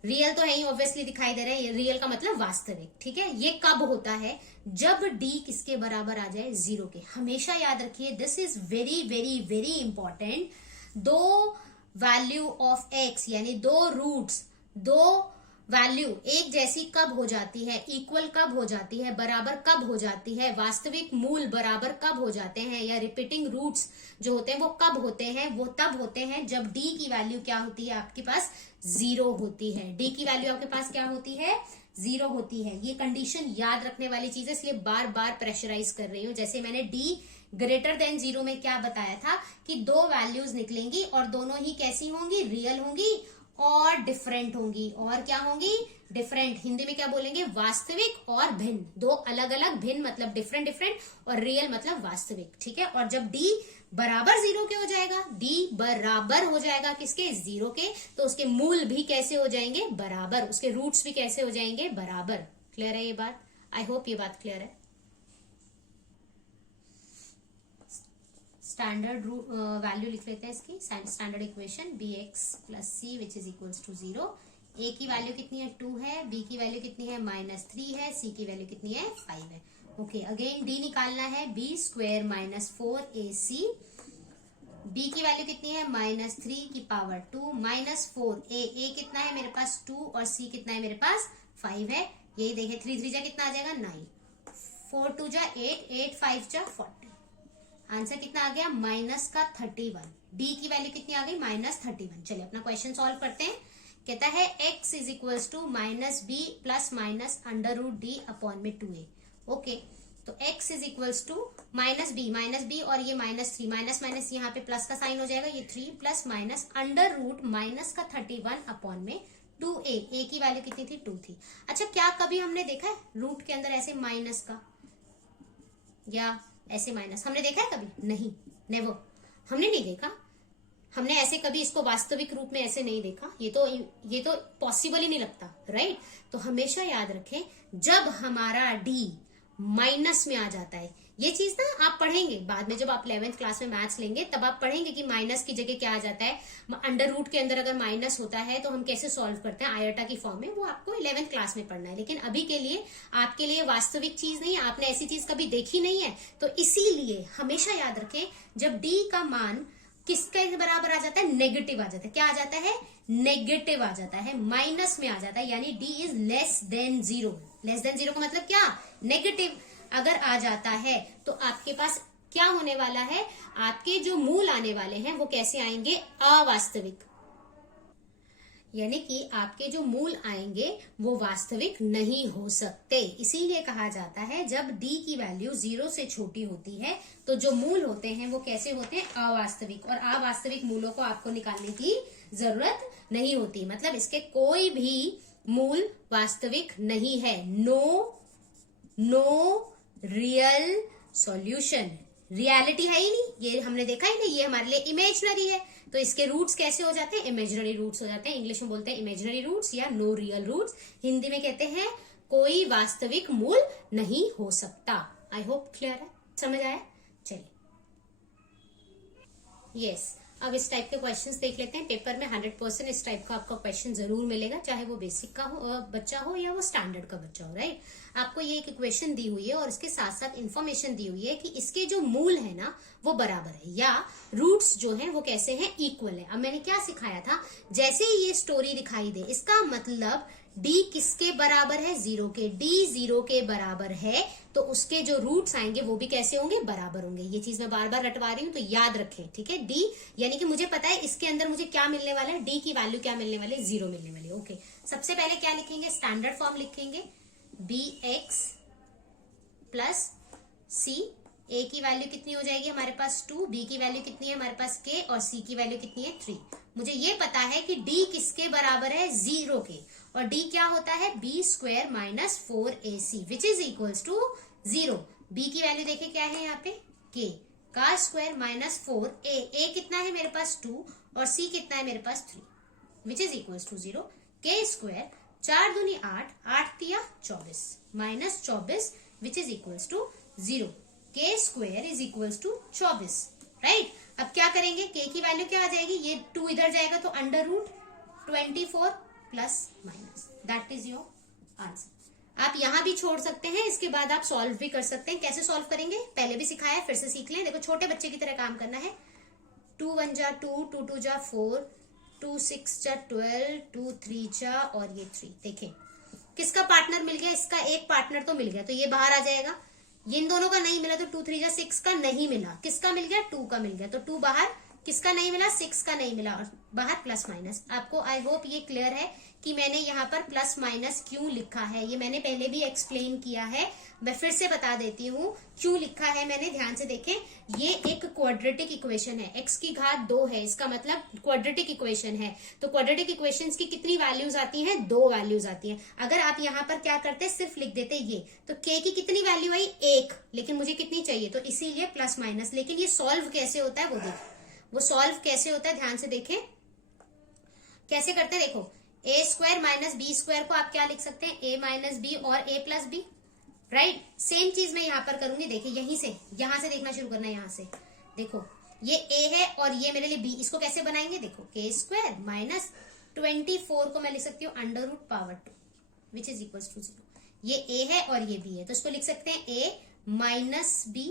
रियल तो है ही ऑब्वियसली दिखाई दे रहा है, ये रियल का मतलब वास्तविक। ठीक है, ये कब होता है जब d किसके बराबर आ जाए 0 के। हमेशा याद रखिए, this is very very very important. दो वैल्यू ऑफ x यानी दो रूट्स, दो वैल्यू एक जैसी कब हो जाती है, इक्वल कब हो जाती है, बराबर कब हो जाती है, वास्तविक मूल बराबर कब हो जाते हैं, या रिपीटिंग रूट्स जो होते हैं वो कब होते हैं, वो तब होते हैं जब d की वैल्यू क्या होती है आपके पास 0 होती है। d की वैल्यू आपके पास क्या होती है 0 होती है। ये कंडीशन याद रखने वाली चीज है, इसलिए बार बार प्रेशराइज कर रही हूँ। जैसे मैंने d ग्रेटर देन 0 में क्या बताया था कि दो वैल्यूज निकलेंगी और दोनों ही कैसी होंगी, रियल होंगी और डिफरेंट होंगी। और क्या होंगी, डिफरेंट। हिंदी में क्या बोलेंगे, वास्तविक और भिन्न। दो अलग अलग, भिन्न मतलब डिफरेंट और रियल मतलब वास्तविक। ठीक है, और जब d बराबर 0 के हो जाएगा, d बराबर हो जाएगा किसके 0 के, तो उसके मूल भी कैसे हो जाएंगे बराबर, उसके रूट्स भी कैसे हो जाएंगे बराबर। क्लियर है ये बात, आई होप ये बात क्लियर है। स्टैंडर्ड वैल्यू लिख लेते हैं इसकी, standard equation bx plus c which is equals to 0। a की वैल्यू कितनी है 2 है, b की वैल्यू कितनी है -3 है, c की वैल्यू कितनी है 5 है। ओके, अगेन d निकालना है, b square minus 4ac, b की वैल्यू कितनी है -3 की पावर 2 माइनस 4a, a कितना है मेरे पास 2 और c कितना है मेरे पास 5 है। ये देखे 3 3 जा कितना आ जाएगा 9, 4 2 जा 8, 8 5 जा 40। आंसर कितना आ गया -31। d की वैल्यू कितनी आ गई -31। चलिए अपना क्वेश्चन सॉल्व करते हैं। कहता है x is equals to -b plus minus √d upon में 2a। ओके, तो x is equals to -b और ये -3, माइनस यहाँ पे प्लस का साइन हो जाएगा, ये 3 प्लस माइनस √ माइनस का 31 अपॉन में 2a। a की वैल्यू कितनी थी 2 थी। अच्छा, क्या कभी हमने देखा है रूट के अंदर ऐसे माइनस का या ऐसे माइनस, हमने देखा है कभी? नहीं, नेवर, हमने नहीं देखा। हमने ऐसे कभी इसको वास्तविक रूप में ऐसे नहीं देखा। ये तो पॉसिबल ही नहीं लगता, राइट। तो हमेशा याद रखें, जब हमारा d माइनस में आ जाता है, ये चीज ना आप पढ़ेंगे बाद में, जब आप 11th क्लास में मैथ्स लेंगे तब आप पढ़ेंगे कि माइनस की जगह क्या आ जाता है। √ के अंदर अगर माइनस होता है तो हम कैसे सॉल्व करते हैं आयोटा की फॉर्म में, वो आपको 11th क्लास में पढ़ना है। लेकिन अभी के लिए आपके लिए वास्तविक चीज नहीं है, आपने ऐसी चीज कभी देखी नहीं है। तो इसीलिए हमेशा याद रखें, जब d का मान किसके बराबर आ जाता है, नेगेटिव आ जाता है। क्या आ जाता है, नेगेटिव आ जाता है, माइनस में आ जाता है, यानी d is less than 0। Less than 0 का मतलब क्या, नेगेटिव अगर आ जाता है तो आपके पास क्या होने वाला है, आपके जो मूल आने वाले हैं वो कैसे आएंगे, अवास्तविक। यानी कि आपके जो मूल आएंगे वो वास्तविक नहीं हो सकते। इसीलिए कहा जाता है जब d की वैल्यू 0 से छोटी होती है तो जो मूल होते हैं वो कैसे होते हैं, अवास्तविक। और अवास्तविक मूलों को आपको निकालने की जरूरत नहीं होती, मतलब इसके कोई भी मूल वास्तविक नहीं है। नो रियल सॉल्यूशन, रियलिटी है ही नहीं, ये हमने देखा ही नहीं, ये हमारे लिए इमेजिनरी है। तो इसके रूट्स कैसे हो जाते हैं, इमेजिनरी रूट्स हो जाते हैं। इंग्लिश में बोलते हैं इमेजिनरी रूट्स या नो रियल रूट्स, हिंदी में कहते हैं कोई वास्तविक मूल नहीं हो सकता। आई होप क्लियर है, समझ आया। चलिए यस, अब इस टाइप के क्वेश्चंस देख लेते हैं। पेपर में 100% इस टाइप का आपका क्वेश्चन जरूर मिलेगा, चाहे वो बेसिक का हो बच्चा हो या वो स्टैंडर्ड का बच्चा हो, राइट। आपको ये एक इक्वेशन दी हुई है और इसके साथ साथ इन्फॉर्मेशन दी हुई है कि इसके जो मूल है ना वो बराबर है, या रूट्स जो है वो कैसे हैं, इक्वल है। अब मैंने क्या सिखाया था, जैसे ही ये स्टोरी दिखाई दे, इसका मतलब d किसके बराबर है, 0 के। d 0 के बराबर है तो उसके जो रूट्स आएंगे वो भी कैसे होंगे, बराबर होंगे। ये चीज मैं बार बार रटवा रही हूं तो याद रखें, ठीक है। d यानी कि मुझे पता है इसके अंदर मुझे क्या मिलने वाला है, d की वैल्यू क्या मिलने वाली है, 0 मिलने वाली है। ओके, सबसे पहले क्या लिखेंगे, स्टैंडर्ड फॉर्म लिखेंगे, bx प्लस c। a की वैल्यू कितनी हो जाएगी हमारे पास 2, b की वैल्यू कितनी है हमारे पास k, और c की वैल्यू कितनी है 3। मुझे ये पता है कि d किसके बराबर है, 0 के, और d क्या होता है, b square minus 4ac which is equals to 0। b की वैल्यू देखे क्या है यहाँ पे, k का स्क्वायर माइनस 4a कितना है मेरे पास 2 और c कितना है मेरे पास 3 which is equals to 0। k square 4 दूनी 8, 8 तिया 24 minus 24 which is equals to 0। k square is equals to 24, right. अब क्या करेंगे, k की वैल्यू क्या आ जाएगी, ये 2 इधर जाएगा तो under root 24 plus minus, that is your answer. आप यहां भी छोड़ सकते हैं, इसके बाद आप सॉल्व भी कर सकते हैं। कैसे सॉल्व करेंगे पहले भी सिखाया, फिर से सीख लें। देखो छोटे बच्चे की तरह काम करना है। 2 1 जा 2, 2 2 जा 4, 2 6 जा 12, 2 3 जा और ये 3। देखें किसका पार्टनर मिल गया, इसका एक पार्टनर तो मिल गया, तो ये बाहर आ जाएगा। इन दोनों का नहीं मिला तो 2 3 जा 6 का नहीं मिला, किसका मिल गया, 2 का मिल गया, तो 2 बाहर, किसका नहीं मिला, 6 का नहीं मिला, और बाहर प्लस माइनस। आपको आई होप ये क्लियर है कि मैंने यहाँ पर प्लस माइनस क्यों लिखा है, ये मैंने पहले भी एक्सप्लेन किया है, मैं फिर से बता देती हूँ क्यों लिखा है मैंने। ध्यान से देखें, ये एक क्वाड्रेटिक इक्वेशन है, x की घात 2 है, इसका मतलब क्वाड्रेटिक इक्वेशन है। तो क्वाड्रेटिक इक्वेशंस की कितनी वैल्यूज आती हैं, 2 वैल्यूज आती हैं। अगर आप यहाँ पर क्या करते, सिर्फ लिख देते ये, तो k की कितनी वैल्यू आई, 1, लेकिन मुझे कितनी चाहिए, तो इसीलिए प्लस माइनस। लेकिन ये सॉल्व कैसे होता है वो देखो, वो सॉल्व कैसे होता है, ध्यान से देखें कैसे करते हैं। देखो a square minus b square को आप क्या लिख सकते हैं, a माइनस बी और a plus b, right. Same चीज मैं यहाँ पर करूंगी, देखिए यहीं से, यहां से देखना शुरू करना है। यहाँ से देखो ये a है और ये मेरे लिए b, इसको कैसे बनाएंगे, देखो k स्क्वायर माइनस 24 को मैं लिख सकती हूँ under root power 2 which is equal to 0। ये a है और ये b है, तो इसको लिख सकते हैं a minus b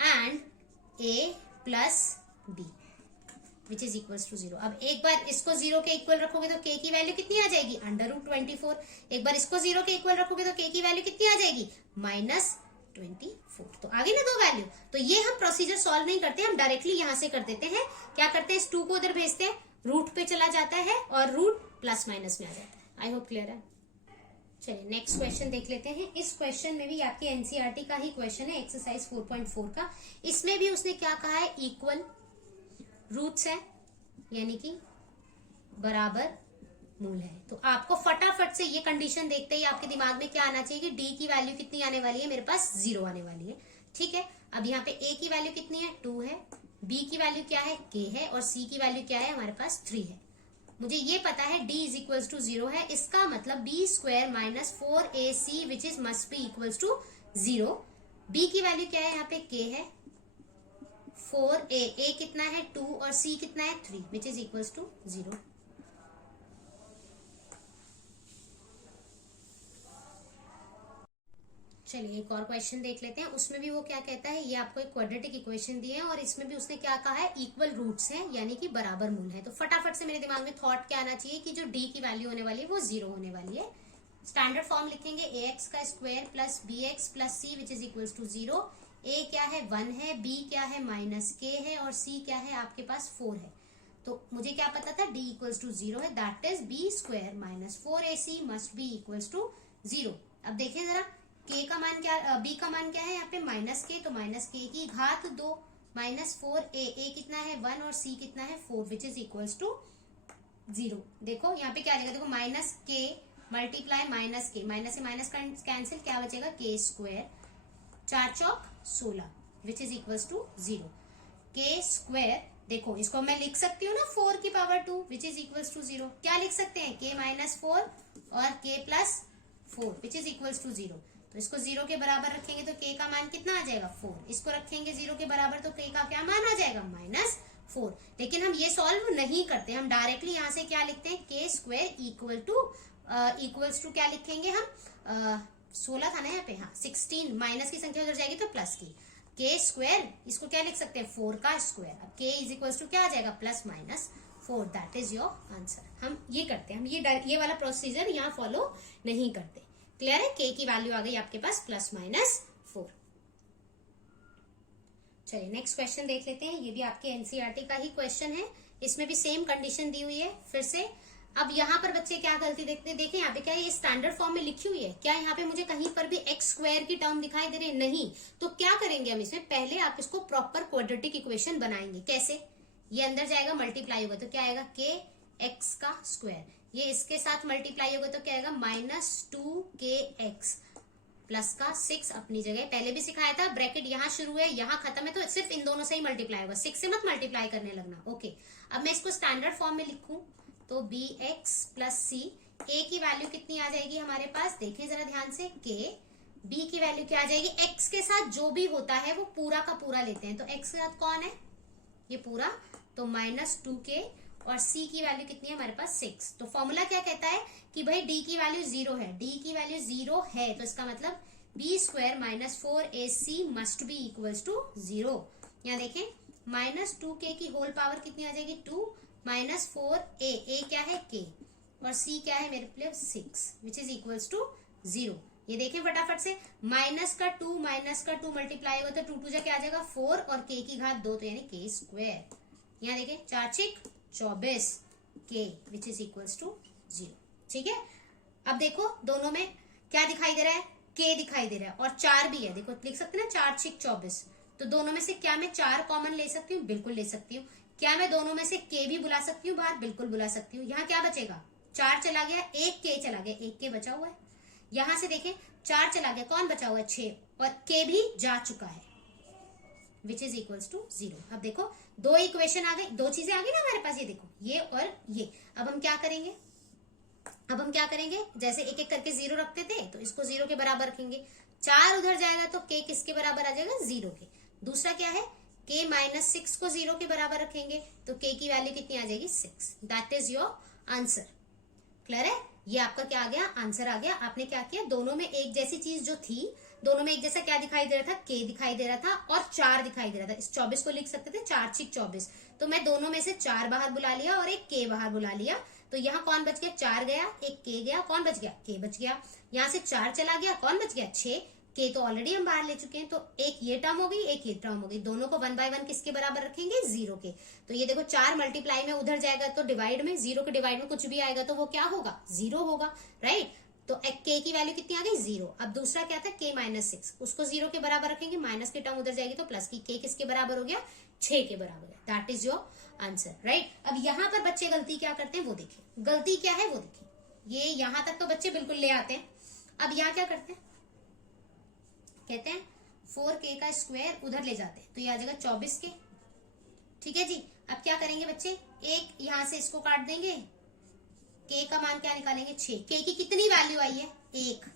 and a plus b which is equal to 0। अब एक बार इसको 0 के इक्वल रखोगे तो k की वैल्यू कितनी आ जाएगी, अंडर रूट 24। एक बार इसको 0 के इक्वल रखोगे तो k की वैल्यू कितनी आ जाएगी, माइनस 24। तो आ गई ना 2 वैल्यू। तो ये हम प्रोसीजर सॉल्व नहीं करते, हम डायरेक्टली यहां से कर देते हैं। क्या करते हैं, इस 2 को उधर भेजते हैं, रूट पे चला जाता है और रूट प्लस माइनस में आ जाता है। आई होप क्लियर है। चलिए नेक्स्ट क्वेश्चन देख लेते हैं। इस क्वेश्चन में भी आपकी एनसीईआरटी का ही क्वेश्चन है, एक्सरसाइज 4.4 का। इसमें भी उसने क्या कहा है, इक्वल रूट्स है, यानी कि बराबर मूल है। तो आपको फटाफट से ये कंडीशन देखते ही आपके दिमाग में क्या आना चाहिए कि डी की वैल्यू कितनी आने वाली है, मेरे पास 0 आने वाली है, ठीक है। अब यहाँ पे a की वैल्यू कितनी है, 2 है, b की वैल्यू क्या है, k है, और c की वैल्यू क्या है, हमारे पास 3 है। मुझे ये पता है d इज इक्वल टू 0 है, इसका मतलब b square minus 4ac which is must be equal to 0। b की वैल्यू क्या है, यहाँ पे k है, 4a, a कितना है 2 और c कितना है 3 विच इज इक्वल टू 0। चलिए एक और क्वेश्चन देख लेते हैं। उसमें भी वो क्या कहता है, ये आपको एक क्वाड्रेटिक इक्वेशन दी है और इसमें भी उसने क्या कहा है, इक्वल रूट्स हैं, यानी कि बराबर मूल है। तो फटाफट से मेरे दिमाग में थॉट क्या आना चाहिए कि जो d की वैल्यू होने वाली है वो 0 होने वाली है। स्टैंडर्ड फॉर्म लिखेंगे, ax का square plus bx plus c which is equal to 0। a क्या है 1 है, b क्या है माइनस k है, और c क्या है आपके पास 4 है। तो मुझे क्या पता था, d इक्वल्स टू 0 है, that is b square minus 4ac must be equals to 0। अब देखिए जरा k का मान क्या, b का मान क्या है यहाँ पे माइनस k, तो माइनस k की घात 2 माइनस 4a कितना है 1 और c कितना है 4 विच इज इक्वल्स टू 0। देखो यहाँ पे क्या आएगा, देखो minus k multiply minus k, minus से माइनस कैंसिल, क्या बचेगा k स्क्वायर 4 चौक 16 which is equals to 0। k square, देखो इसको मैं लिख सकती हूँ ना 4 की power 2 which is equals to 0। क्या लिख सकते हैं, k माइनस 4 और k plus 4 which is equals to 0। तो इसको 0 के बराबर रखेंगे तो k का मान कितना आ जाएगा 4। इसको रखेंगे 0 के बराबर तो k का क्या मान आ जाएगा माइनस 4। लेकिन हम ये सॉल्व नहीं करते, हम डायरेक्टली यहाँ से क्या लिखते हैं, k स्क्वायर इक्वल्स टू क्या लिखेंगे हम, 16 था ना यहाँ पे, हाँ 16, माइनस की संख्या उधर जाएगी तो प्लस की, k स्क्वायर इसको क्या लिख सकते हैं 4 का स्क्वायर। अब k इज इक्वल्स टू क्या आ जाएगा plus minus 4, that is your answer. हम ये करते हैं, हम ये वाला प्रोसीजर यहाँ फॉलो नहीं करते। क्लियर है, k की वैल्यू आ गई आपके पास प्लस माइनस 4। चलिए नेक्स्ट क्वेश्चन देख लेते हैं, ये भी आपके एनसीईआरटी का ही क्वेश्चन है, इसमें भी सेम कंडीशन दी हुई है फिर से। अब यहाँ पर बच्चे क्या गलती देखते हैं, देखें यहाँ पे क्या ये स्टैंडर्ड फॉर्म में लिखी हुई है, क्या यहाँ पे मुझे कहीं पर भी एक्स स्क्वायर की टर्म दिखाई दे रही है, नहीं। तो क्या करेंगे हम इसमें, पहले आप इसको प्रॉपर क्वाड्रेटिक इक्वेशन बनाएंगे। कैसे, ये अंदर जाएगा मल्टीप्लाई होगा तो क्या आएगा k x का स्क्वायर, ये इसके साथ मल्टीप्लाई होगा तो क्या आएगा माइनस 2kx प्लस का 6 अपनी जगह, पहले भी सिखाया था, ब्रैकेट यहाँ शुरू है यहाँ खत्म है, तो सिर्फ इन दोनों से ही मल्टीप्लाई होगा, 6 से मत मल्टीप्लाई करने लगना। ओके, अब मैं इसको स्टैंडर्ड फॉर्म में लिखूं तो bx प्लस c, a की वैल्यू कितनी आ जाएगी हमारे पास, देखें जरा ध्यान से, k, b की वैल्यू क्या आ जाएगी, x के साथ जो भी होता है वो पूरा का पूरा लेते हैं, तो x के साथ कौन है ये पूरा, तो माइनस 2k, और c की वैल्यू कितनी है हमारे पास 6। तो फॉर्मूला क्या कहता है कि भाई d की वैल्यू 0 है, d की वैल्यू 0 है तो इसका मतलब b square minus 4ac must be equals to 0। यहाँ देखें माइनस 2k की होल पावर कितनी आ जाएगी 2 माइनस 4a, a क्या है k, और c क्या है मेरे plus 6 which is equals to 0। ये देखें फटाफट से, माइनस का 2 मल्टीप्लाई होगा तो 2 2 जा क्या आ जाएगा 4 और k की घात 2 तो यानी k स्क्वायर। यहाँ देखें 4 6 24 k which is equals to 0। ठीक है, अब देखो दोनों में क्या दिखाई दे रहा है, k दिखाई दे रहा है और 4 भी है, देखो लिख सकते हैं ना 4 6 24, तो दोनों में से क्या मैं 4 कॉमन ले सकती हूँ, बिल्कुल ले सकती हूँ। क्या मैं दोनों में से k भी बुला सकती हूँ बाहर, बिल्कुल बुला सकती हूँ। यहाँ क्या बचेगा 4 चला गया, एक k चला गया, एक k बचा हुआ है। यहाँ से देखें 4 चला गया, कौन बचा हुआ है 6, और k भी जा चुका है विच इज इक्वल्स टू 0। अब देखो दो इक्वेशन आ गई, दो चीजें आ गई ना हमारे पास, ये देखो ये और ये। अब हम क्या करेंगे, जैसे एक एक करके 0 रखते थे तो इसको 0 के बराबर रखेंगे, 4 उधर जाएगा तो k किसके बराबर आ जाएगा 0 के। दूसरा क्या है k माइनस 6 को 0 के बराबर रखेंगे तो k की वैल्यू कितनी आ जाएगी 6, that is your answer. Clear है, ये आपका क्या आ गया आंसर आ गया। आपने क्या किया, दोनों में एक जैसी चीज जो थी, दोनों में एक जैसा क्या दिखाई दे रहा था, k दिखाई दे रहा था और 4 दिखाई दे रहा था। इस 24 को लिख सकते थे 4 6 24, तो मैं दोनों में से 4 बाहर बुला लिया और एक k बाहर बुला लिया, तो यहाँ कौन बच गया 4 गया, एक k गया, कौन बच गया k बच गया। यहाँ से 4 चला गया, कौन बच गया 6, k तो ऑलरेडी हम बाहर ले चुके हैं, तो एक ये टर्म हो गई एक ये टर्म हो गई, दोनों को 1 बाय 1 किसके बराबर रखेंगे 0 के। तो ये देखो 4 मल्टीप्लाई में उधर जाएगा तो डिवाइड में, 0 के डिवाइड में कुछ भी आएगा तो वो क्या होगा 0 होगा, राइट। तो k की वैल्यू कितनी आ गई 0। अब दूसरा क्या था k माइनस 6, उसको 0 के बराबर रखेंगे, माइनस की टर्म उधर जाएगी तो प्लस की, k किसके बराबर हो गया 6 के बराबर है, that is your answer, right. अब यहाँ पर बच्चे गलती क्या करते हैं वो देखिए, गलती क्या है वो देखिए, ये यहाँ तक तो बच्चे बिल्कुल ले आते हैं। अब यहाँ क्या करते हैं, कहते हैं 4k का स्क्वायर उधर ले जाते हैं तो ये आ जाएगा 24k। ठीक है जी, अब क्या करेंगे बच्चे, एक यहाँ से इसको काट देंगे, k का मान क्या निकालेंगे 6, k की कितनी वैल्यू आई है 1,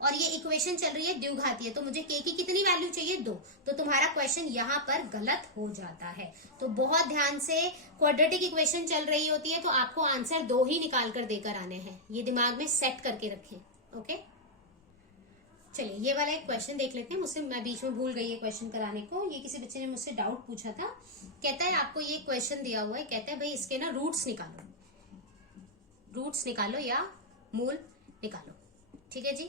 और ये इक्वेशन चल रही है द्विघातीय, तो मुझे k की कितनी वैल्यू चाहिए 2, तो तुम्हारा क्वेश्चन यहाँ पर गलत हो जाता है। तो बहुत ध्यान से, क्वाड्रेटिक इक्वेशन चल रही होती है तो आपको आंसर 2 ही निकाल कर देकर आने हैं, ये दिमाग में सेट करके रखें। ओके, चलिए ये वाला एक क्वेश्चन देख लेते हैं, मुझसे मैं बीच में भूल गई ये क्वेश्चन कराने को। ये किसी बच्चे ने मुझसे डाउट पूछा था, कहता है आपको ये क्वेश्चन दिया हुआ है, कहता है भाई इसके ना रूट्स निकालो या मूल निकालो। ठीक है जी,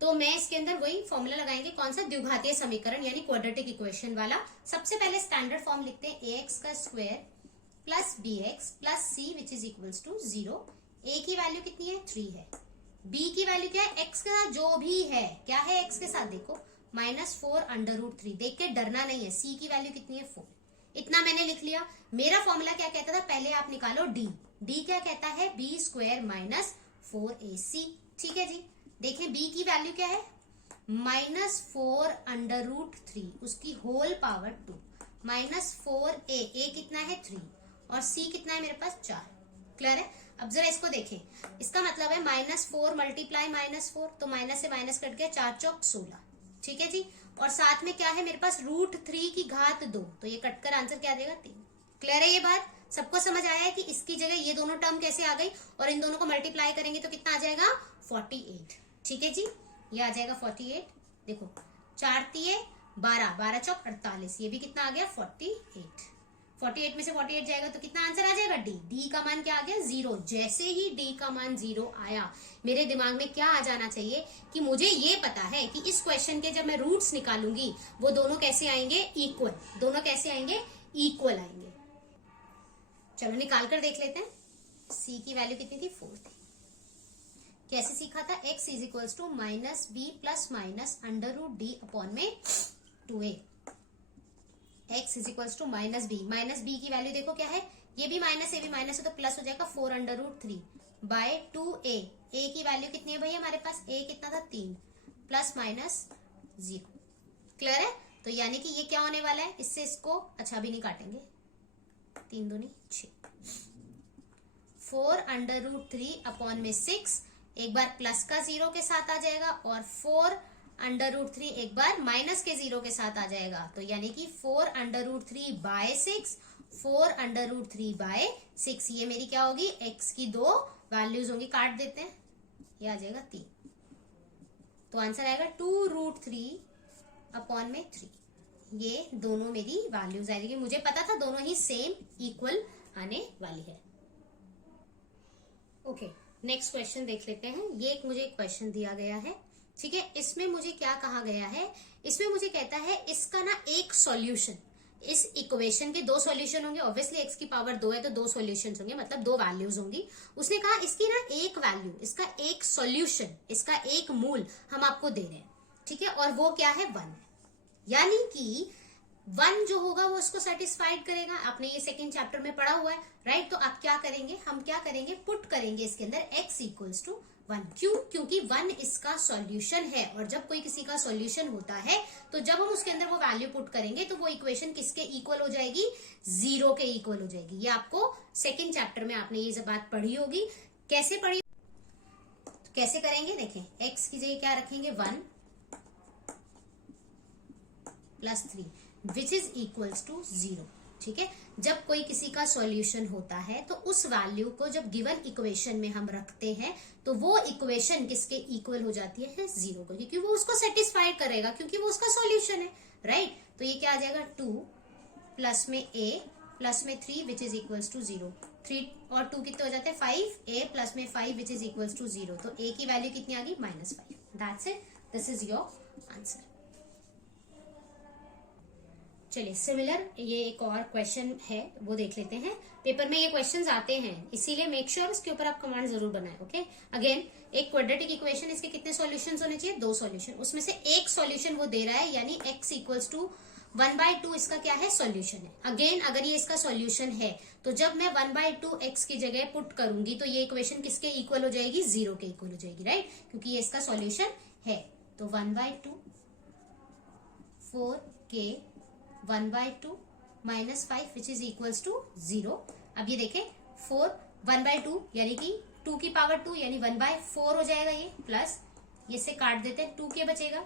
तो मैं इसके अंदर वही फॉर्मूला लगाएंगे, कौन सा, द्विघातीय समीकरण यानी क्वाड्रेटिक इक्वेशन वाला। सबसे पहले स्टैंडर्ड फॉर्म लिखते हैं ax का square plus b x plus c which is equals to 0। A की वैल्यू कितनी है 3 है, बी की वैल्यू क्या है एक्स के साथ जो भी है, क्या है एक्स के साथ देखो -4√3। देख के डरना नहीं है, सी की वैल्यू कितनी है 4। इतना मैंने लिख लिया। मेरा फॉर्मूला क्या कहता था, पहले आप निकालो डी। डी क्या कहता है b² - 4ac। ठीक है जी, देखें बी की वैल्यू क्या है -4√3 उसकी होल पावर 2 -4a, a कितना है 3 और c कितना है मेरे पास 4। क्लियर है। अब जरा इसको देखें, इसका मतलब है -4 मल्टीप्लाई -4, तो माइनस से माइनस कट गया, 4 चौक 16। ठीक है जी, और साथ में क्या है मेरे पास √3 की घात 2, तो ये कटकर आंसर क्या देगा 3। क्लियर है, ये बात सबको समझ आया है कि इसकी जगह ये दोनों टर्म कैसे आ गई, और इन दोनों को मल्टीप्लाई करेंगे तो कितना आ जाएगा 48। ठीक है जी, ये आ जाएगा 48। देखो 4 तिये 12, 12 चौक 48, ये भी कितना आ गया 48। 48 में से 48 जाएगा तो कितना आंसर आ जाएगा डी। डी का मान क्या आ गया 0। जैसे ही डी का मान 0 आया, मेरे दिमाग में क्या आ जाना चाहिए कि मुझे ये पता है कि इस क्वेश्चन के जब मैं रूट्स निकालूंगी वो दोनों कैसे आएंगे इक्वल, दोनों कैसे आएंगे इक्वल आएंगे। चलो निकाल कर देख लेते हैं। सी की वैल्यू कितनी थी 4 थी। कैसे सीखा था, x is equals to -b plus minus √d upon में 2a। x is equals to -b, -b की वैल्यू देखो क्या है, ये भी माइनस ए भी माइनस है तो प्लस हो जाएगा 4√3 बाय 2a। a की वैल्यू कितनी है भाई हमारे पास, a कितना था 3 प्लस माइनस 0। क्लियर है, तो यानी कि ये क्या होने वाला है, इससे इसको अच्छा भी नहीं काटेंगे, 3 दूनी 6, 4√3 अपॉन में 6, एक बार प्लस का 0 के साथ आ जाएगा और 4√3 एक बार माइनस के 0 के साथ आ जाएगा, तो यानी कि 4√3 बाय 6, 4√3 बाय 6। ये मेरी क्या होगी, x की 2 वैल्यूज होंगी, काट देते हैं, ये आ जाएगा 3, तो आंसर आएगा 2√3 अपॉन में 3। ये दोनों मेरी वैल्यूज आएगी, मुझे पता था दोनों ही सेम इक्वल आने वाली है। ओके, नेक्स्ट क्वेश्चन देख लेते हैं। ये एक मुझे क्वेश्चन दिया गया है, ठीक है। इसमें मुझे क्या कहा गया है, इसमें मुझे कहता है इसका ना एक सॉल्यूशन, इस इक्वेशन के 2 सॉल्यूशन होंगे। ऑब्वियसली x की पावर 2 है तो 2 सॉल्यूशंस होंगे, मतलब 2 वैल्यूज होंगी। उसने कहा इसकी ना एक वैल्यू, इसका एक सॉल्यूशन, इसका एक मूल हम आपको दे रहे हैं, ठीक है, और वो क्या है 1। यानी कि 1 जो होगा वो इसको सेटिस्फाइड करेगा। आपने ये सेकंड चैप्टर में पढ़ा हुआ है, राइट। तो आप क्या करेंगे, हम क्या करेंगे, पुट करेंगे इसके अंदर x इक्वल्स टू 1। क्यों, क्योंकि 1 इसका सॉल्यूशन है, और जब कोई किसी का सॉल्यूशन होता है तो जब हम उसके अंदर वो वैल्यू पुट करेंगे तो वो इक्वेशन किसके इक्वल हो जाएगी, 0 के इक्वल हो जाएगी। ये आपको सेकंड चैप्टर में आपने ये सब बात पढ़ी होगी। कैसे पढ़ी, तो कैसे करेंगे देखें, x की जगह क्या रखेंगे 1 plus 3 which is equals to 0। ठीक है, जब कोई किसी का सॉल्यूशन होता है तो उस वैल्यू को जब गिवन इक्वेशन में हम रखते हैं तो वो इक्वेशन किसके इक्वल हो जाती है 0 को, क्योंकि वो उसको सेटिस्फाई करेगा, क्योंकि वो उसका सॉल्यूशन है, राइट। तो ये क्या आ जाएगा 2 प्लस में a प्लस में 3 विच इज इक्वल्स टू 0। 3 और 2 कितने हो जाते हैं 5, a प्लस में 5 विच इज इक्वल्स टू 0। तो a की वैल्यू कितनी आ गई -5। That's it, this is your answer. चलिए सिमिलर ये एक और क्वेश्चन है वो देख लेते हैं। पेपर में ये क्वेश्चंस आते हैं, इसीलिए मेक श्योर इसके ऊपर आप कमांड जरूर बनाएं। ओके, अगेन एक क्वाड्रेटिक इक्वेशन, इसके कितने सॉल्यूशंस होने चाहिए, 2 सॉल्यूशन। उसमें से एक सॉल्यूशन वो दे रहा है, यानी x इक्वल्स टू 1/2 इसका क्या है सॉल्यूशन है। अगेन अगर ये इसका सॉल्यूशन है तो जब मैं 1/2 x की जगह पुट करूंगी तो ये इक्वेशन किसके इक्वल हो जाएगी, 0 के इक्वल हो जाएगी, राइट, क्योंकि ये इसका सॉल्यूशन है। तो 1/2 4k 1/2 -5 which is equals to 0। अब ये देखें 4 1/2 यानी कि 2 की पावर 2 यानी 1/4 हो जाएगा ये, प्लस ये से काट देते हैं 2 के बचेगा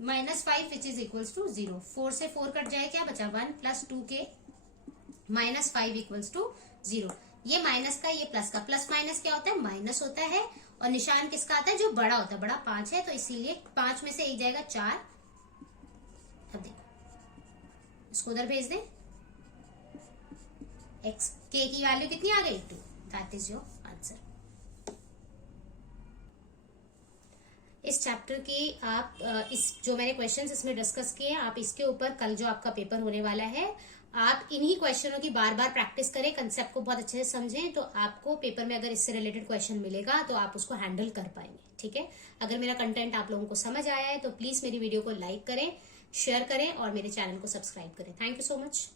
-5 विच इज इक्वल्स टू 0। 4 से 4 कट जाए, क्या बचा 1 प्लस 2k -5 इक्वल्स टू 0। ये माइनस का ये प्लस का, प्लस माइनस क्या होता है माइनस होता है, और निशान किसका आता है जो बड़ा होता है, बड़ा 5 है, तो इसीलिए 5 में से एक जाएगा 4। अब देखो इसको उधर भेज दें, x k की वैल्यू कितनी आ गई 2। That is your answer. इस चैप्टर की आप इस जो मैंने क्वेश्चंस इसमें डिस्कस किए आप इसके ऊपर कल जो आपका पेपर होने वाला है आप इन्हीं क्वेश्चनों की बार बार प्रैक्टिस करें, कंसेप्ट को बहुत अच्छे से समझें, तो आपको पेपर में अगर इससे रिलेटेड क्वेश्चन मिलेगा तो आप उसको हैंडल कर पाएंगे। ठीक है, अगर मेरा कंटेंट आप लोगों को समझ आया है तो प्लीज मेरी वीडियो को लाइक करें, शेयर करें और मेरे चैनल को सब्सक्राइब करें। Thank you so much.